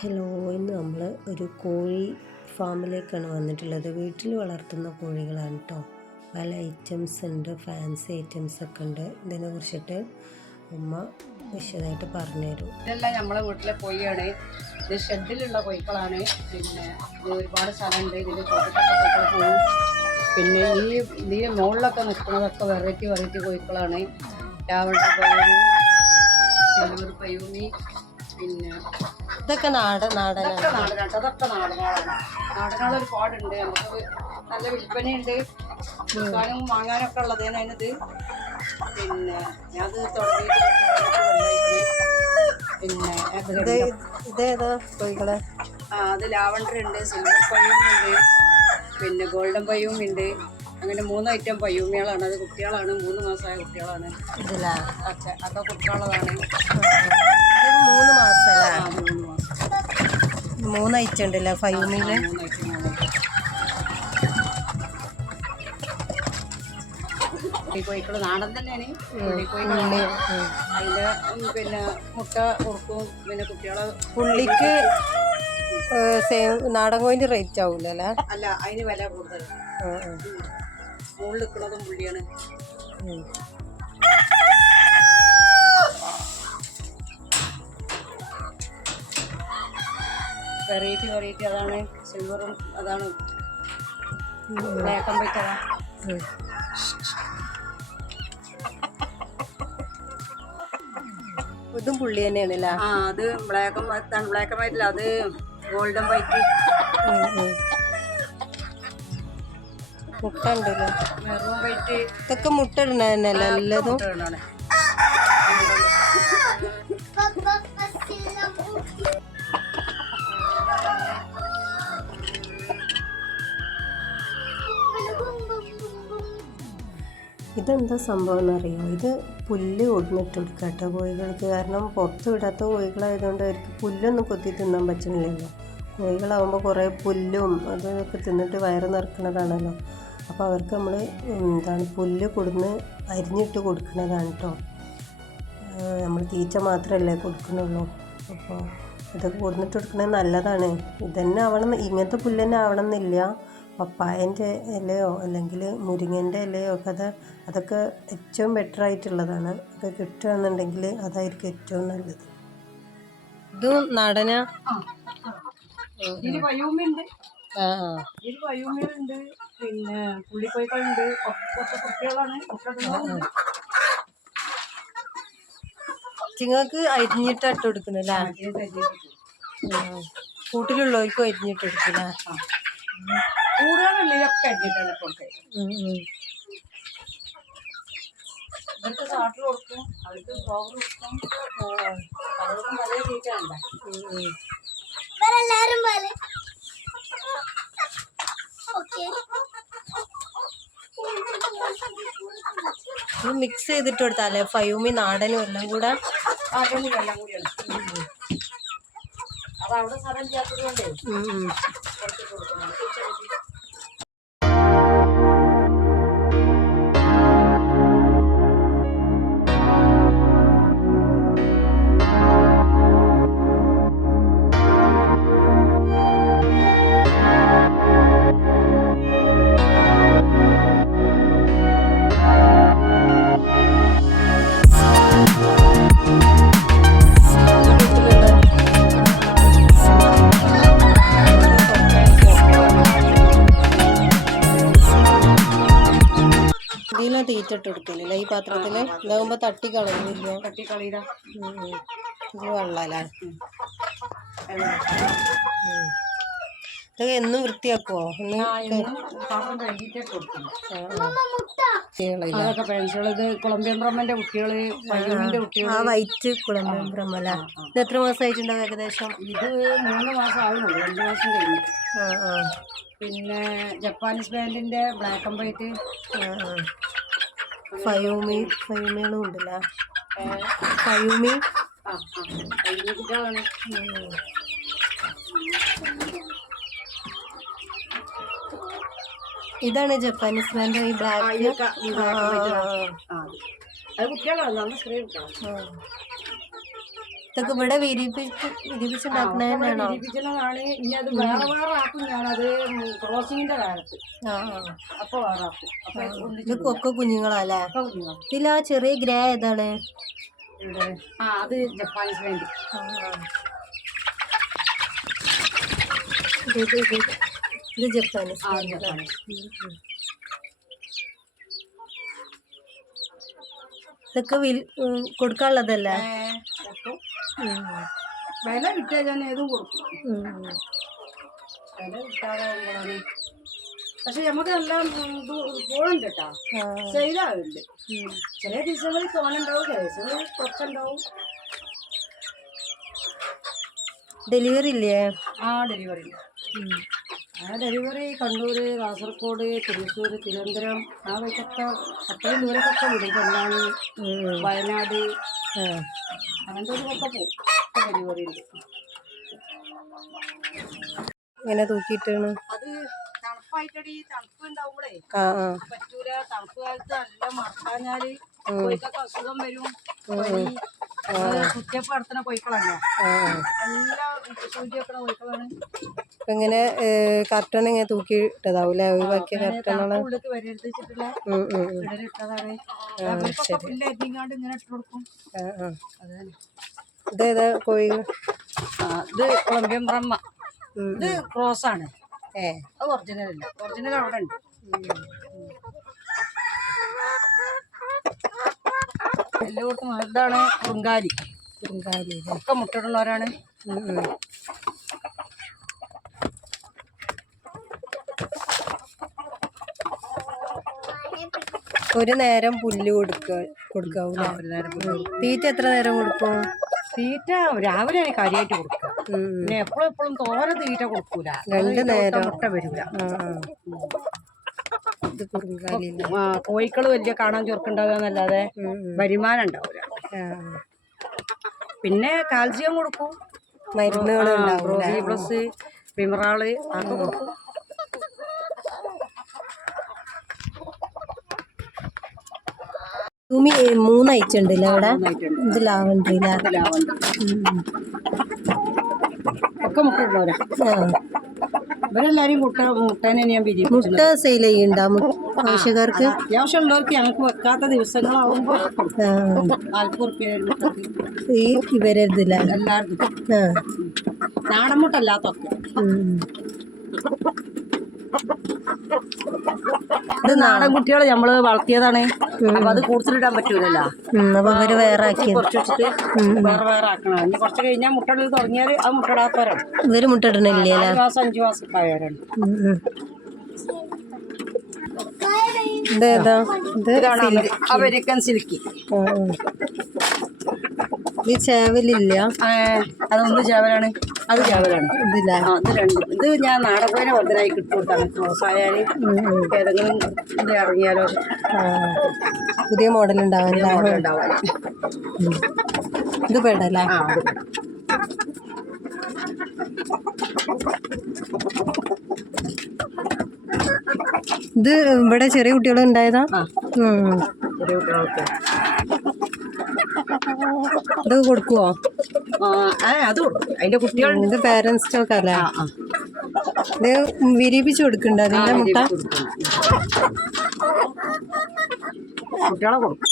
Hello, ഇന്ന് നമ്മൾ ഒരു കോഴി ഫാമിലേക്കാണ് വന്നിട്ടുള്ളത്. വീട്ടിൽ വളർത്തുന്ന കോഴികളാണ് കേട്ടോ. പല ഐറ്റംസ് ഉണ്ട്, ഫാൻസി ഐറ്റംസ് ഒക്കെ ഉണ്ട്. ഇതിനെ കുറിച്ചിട്ട് ഉമ്മ വിശദമായിട്ട് പറഞ്ഞുതരും. ഇതെല്ലാം നമ്മളെ വീട്ടിലെ കോഴിയാണ്. ഇത് ഷെഡിലുള്ള കോഴിക്കളാണ്. പിന്നെ ഇത് ഒരുപാട് സ്ഥലമുണ്ട്. ഇതിൽ തോട്ടത്തൊക്കെ കോഴിക്കൾ പോകും. പിന്നെ ഇതിൻ്റെ മുകളിലൊക്കെ നിൽക്കുന്നതൊക്കെ വെറൈറ്റി കോഴിക്കളാണ്. ലാവണ്ടർ പയ്യൂമി, സിൽവർ പയ്യൂമി, പിന്നെ ഇതൊക്കെ നാടനാണ്. അതൊക്കെ നാടനാളാണ്. നാടനാൾ ഒരുപാടുണ്ട്. നമുക്ക് നല്ല വിൽപ്പനയുണ്ട്. വിൽക്കാനും വാങ്ങാനൊക്കെ ഉള്ളതാണ് അതിനത്. പിന്നെ ഞാനത് തുടങ്ങിയിട്ട് പിന്നെ ഇതേതാ കോഴികളെ? അത് ലാവണ്ടർ ഉണ്ട്, സിൽവർ പയ്യൂമി ഉണ്ട്, പിന്നെ ഗോൾഡൻ പയ്യൂമി ഉണ്ട്. അങ്ങനെ 3 ഐറ്റം പയ്യൂമികളാണ്. അത് കുട്ടികളാണ്, 3 മാസമായ കുട്ടികളാണ്. അതൊക്കെ കുട്ടികളതാണ്. 3 മാസമല്ലേ? 3 മാസം. 3 ഐറ്റം ഉണ്ടല്ലേ പയ്യൂമിയില്? 3 ഐറ്റം. കോഴിക്കൾ നാടൻ തന്നെയാണ്. കോഴിക്കളാണ്. അതിൻ്റെ പിന്നെ മുട്ട കൊടുക്കും. പിന്നെ കുട്ടികളെ പുള്ളിക്ക് നാടൻ കോഴിൻ്റെ റേറ്റ് ആവൂലല്ലേ? അല്ല, അതിന് വില കൂടുതലാണ്. മുകളിൽ നിൽക്കുന്നതും പുള്ളിയാണ്. വെറൈറ്റി അതാണ്. സിൽവറും അതാണ്. ബ്ലാക്ക് ആൻഡ് വൈറ്റ് അതാ. ഇതും പുള്ളി തന്നെയാണല്ലേ? അത് ബ്ലാക്ക് ആൻഡ് വൈറ്റില്ല, അത് ഗോൾഡൻ വൈറ്റ്. മുട്ട ഉണ്ടല്ലോ, മെറൂൺ വൈറ്റ്. ഇതൊക്കെ മുട്ട ഇടണല്ലേ എല്ലാതും? ഇതെന്താ സംഭവം എന്നറിയോ? ഇത് പുല്ല് കൊടുന്നിട്ട് കൊടുക്കുക കേട്ടോ കോഴികൾക്ക്. കാരണം പുറത്ത് വിടാത്ത കോഴികളായതുകൊണ്ട് അവർക്ക് പുല്ലൊന്നും കൊത്തി തിന്നാൻ പറ്റുന്നില്ലല്ലോ. കോഴികളാകുമ്പോൾ കുറേ പുല്ലും അതൊക്കെ തിന്നിട്ട് വയറ് നിറക്കുന്നതാണല്ലോ. അപ്പോൾ അവർക്ക് നമ്മൾ പുല്ല് കൊടുന്ന് അരിഞ്ഞിട്ട് കൊടുക്കുന്നതാണ് കേട്ടോ. നമ്മൾ തീറ്റ മാത്രമല്ലേ കൊടുക്കുന്നുള്ളൂ. അപ്പോൾ ഇതൊക്കെ കൊടുന്നിട്ട് കൊടുക്കുന്നത് നല്ലതാണ്. ഇതന്നെ ആവണം, ഇങ്ങനത്തെ പുല്ല് തന്നെ ആവണം എന്നില്ല. പപ്പായൻ്റെ ഇലയോ അല്ലെങ്കിൽ മുരിങ്ങൻ്റെ ഇലയോ ഒക്കെ അതൊക്കെ ഏറ്റവും ബെറ്റർ ആയിട്ടുള്ളതാണ്. അതൊക്കെ കിട്ടുകയാണെന്നുണ്ടെങ്കിൽ അതായിരിക്കും ഏറ്റവും നല്ലത്. ഇതും നാടനാ? ഇതിന് പയ്യൂമിയുണ്ട്. പിന്നെ പുള്ളിക്കോഴികളുണ്ട്. കുറച്ച് കുട്ടികളാണ്. നിങ്ങൾക്ക് അരിഞ്ഞിട്ട് ഇട്ട് കൊടുക്കുന്നല്ലേ? കൂട്ടിലുള്ളവർക്കും അരിഞ്ഞിട്ട് കൊടുക്കില്ല? കൂടുതലുള്ളിലൊക്കെ അരിഞ്ഞിട്ടാണ് കൊടുക്കുന്നത്. ഇവർക്ക് സാട്ടിൽ കൊടുക്കും, അവർക്ക് ഫ്ലവർ കൊടുക്കും. അതൊക്കെ പല തീറ്റയുണ്ട്. ഇത് മിക്സ് ചെയ്തിട്ട് കൊടുത്താലേ പയ്യൂമി നാടനും എല്ലാം കൂടെ? അതൊന്നും എല്ലാം കൂടിയാണ്. അത് അവിടെ സ്ഥലം ചെയ്യാത്തത് കൊണ്ടേ കുറച്ച് കൊടുക്കണം. ഇതിനെ തീറ്റ ഇട്ട് കൊടുക്കില്ല ഈ പാത്രത്തില്? ഇതാകുമ്പോ തട്ടിക്കളയില്ല. തട്ടിക്കളയില്ല. ഇത് വെള്ളല്ലേ? ഇതൊക്കെ എന്നും വൃത്തിയാക്കുവോ? അതൊക്കെ പെൻസിൽ. ഇത് കൊളംബിയൻ ബ്രഹ്മന്റെ കുട്ടികള്, പയ്യൂമിന്റെ കുട്ടികൾ. വൈറ്റ് കൊളംബിയൻ ബ്രഹ്മല. ഇത് എത്ര മാസമായിട്ടുണ്ടാവും ഏകദേശം? ഇത് 3 മാസം ആവുന്നുള്ളൂ. 2 മാസം കഴിഞ്ഞു. പിന്നെ ജപ്പാനീസ് ബാൻഡിന്റെ ബ്ലാക്ക് ആൻഡ് വൈറ്റ്. പയ്യൂമികളും ഉണ്ടല്ലേ? പയ്യൂമി കുട്ടികളാണ്. ഇതാണ് ജപ്പാനീസ് ബാൻഡ്. ഈ ബ്ലാക്ക് അത് കുട്ടികളാണ്. നല്ല സ്ക്രീൻ. ഇതൊക്കെ ഇവിടെ വിരിപ്പിച്ചുണ്ടാക്കണേന്നാണോ? വിരിപ്പിച്ചതാണ്. ഇനി അത് വേറെ വേറെ ആക്കും ഞാനത് ക്രോസിങ്ങിന്റെ കാലത്ത്. അപ്പൊ വേറെ ആക്കും. അപ്പൊ ഇതൊക്കെ കുഞ്ഞുങ്ങളല്ലേ? ഇതിലാ ചെറിയ ഗ്രേ ഏതാണ്? അത് ജപ്പാനീസ് വേണ്ടി. ഇത് ജപ്പാനീസ്. ഇതൊക്കെ കൊടുക്കാനുള്ളതല്ലേ? വില കിട്ടിയാൽ ഞാൻ ഏതും കൊടുക്കും. വില കിട്ടാതെ പക്ഷെ നമുക്ക് എല്ലാം പോളുണ്ട് കേട്ടോ, സെയിലാവുന്നുണ്ട്. ചില ദിവസങ്ങളിൽ തോനുണ്ടാവും, ചില ദിവസങ്ങളിൽ കുറച്ചുണ്ടാവും. ഡെലിവറി ഇല്ലേ? ഡെലിവറി ഉണ്ട്. ഡെലിവറി കണ്ണൂർ, കാസർഗോഡ്, തൃശ്ശൂർ, തിരുവനന്തപുരം ആ വഴിക്കൊക്കെ അത്രയും ദൂരത്തൊക്കെ വിടും. പൊന്നാനി, വയനാട് അങ്ങനത്തെ ഒക്കെ പോകും. ഡെലിവറി ഉണ്ട്. ഇങ്ങനെ തൂക്കിയിട്ടാണ് അത് തണുപ്പായിട്ടടി, തണുപ്പ് ഉണ്ടാവുമ്പോഴേ പറ്റൂല. തണുപ്പ് കാലത്ത് നല്ല മറക്കാഞ്ഞാല് കോഴിക്കൊക്കെ അസുഖം വരും. കുറ്റപ്പ് നടത്തുന്ന കോഴിക്കളല്ലോ, എല്ലാം സൂചി വെക്കണ കോഴിക്കളാണ്. ഇങ്ങനെ കർട്ടൺ ഇങ്ങനെ തൂക്കിയിട്ടതാവൂല്ലേ? ഒഴിവാക്കിയ കർട്ടണുള്ള ഉള്ളിലേക്ക് വരരുതിച്ചിട്ടുള്ള ഇടലിട്ടതാണ്. പുല്ലരിഞ്ഞാണ്ട് ഇങ്ങനെ ഇട്ട് കൊടുക്കും. ഇതേതാ കോഴികൾ? ഇത് കൊളംബിയൻ ബ്രഹ്മ. ഇത് ക്രോസ് ആണ്. അത് ഒറിജിനൽ അല്ല. ഒറിജിനൽ അവിടെ ഉണ്ട്. എല്ലായിടത്തും ഇതാണ് ബംഗാലി. ഒക്കെ മുട്ടയിടുന്നവരാണ്. ഒരു നേരം പുല്ല് കൊടുക്കാവൂല? തീറ്റ എത്ര നേരം കൊടുക്കും? തീറ്റ രാവിലെ കാര്യമായിട്ട് കൊടുക്കുക. പിന്നെ എപ്പോഴും തോനെ തീറ്റ കൊടുക്കൂല. 2 നേരം മുട്ട വരില്ല. കോഴിക്കള് വലിയ കാണാൻ ചൊറുക്കുണ്ടാവുക എന്നല്ലാതെ വരുമാനം ഉണ്ടാവില്ല. പിന്നെ കാൽസ്യം കൊടുക്കും, മരുന്നുകൾ, പ്ലസ് വിമറാള് അതൊക്കെ കൊടുക്കും. ഭൂമി 3 അയച്ചുണ്ടല്ലേ അവിടെ? ഇത് ലാവണ്ടറി ഒക്കെ മുട്ട ഇടുന്നവരാ. ഇവരെല്ലാരും മുട്ടേനെ ഞാൻ വിരിയും. മുട്ട സെയിൽ ചെയ്യുന്നുണ്ടാവും ആവശ്യക്കാർക്ക്? അത്യാവശ്യമുള്ളവർക്ക്. ഞങ്ങൾക്ക് വെക്കാത്ത ദിവസങ്ങളാവുമ്പോ 40 ഉറുപ്പ്യ ഇവരതില്ല എല്ലാവർക്കും. നാടൻ മുട്ട അല്ലാത്തൊക്കെ. ഇത് നാടൻ കുട്ടികളെ നമ്മള് വളർത്തിയതാണ്. അപ്പൊ അത് കൂടുതലിടാൻ പറ്റൂലല്ലോ. അപ്പൊ ഇവര് വേറെ ആക്കി കുറച്ച് വെച്ചിട്ട് വേറെ ആക്കണം. ഇനി കുറച്ച് കഴിഞ്ഞാൽ മുട്ട ഇടൽ തുടങ്ങിയാൽ അത് മുട്ട ഇടാത്തവരാണ്. ഇവര് മുട്ട ഇടണില്ലേ? 4 മാസം 5 മാസം ആയവരാണ്. American silky. ഈ ചേവലില്ല? അതൊന്ന് ചേവലാണ്. അത് ചേവലാണ്. ഇത് രണ്ടും. ഇത് ഞാൻ നാടകോനെ വർദ്ധനായി കിട്ടുകൊടുത്താണ്. ക്ലോസായാല് ഏതെങ്കിലും ഇത് ഇറങ്ങിയാലോ പുതിയ മോഡൽ ഉണ്ടാവാൻ. ഇത് പെടല്ലേ? ഇത് ഇവിടെ ചെറിയ കുട്ടികൾ ഉണ്ടായതാ? ചെറിയ കുട്ടികളൊക്കെ ഇത് കൊടുക്കുവോ? അത് കൊടുക്കും. അതിന്റെ കുട്ടികൾ. ഇത് പേരൻസ് സ്റ്റോക്ക് അല്ലേ? ഇത് വിരിപ്പിച്ചു കൊടുക്കണ്ട അതിന്റെ മുട്ട? കുട്ടികളെ കൊടുക്കും.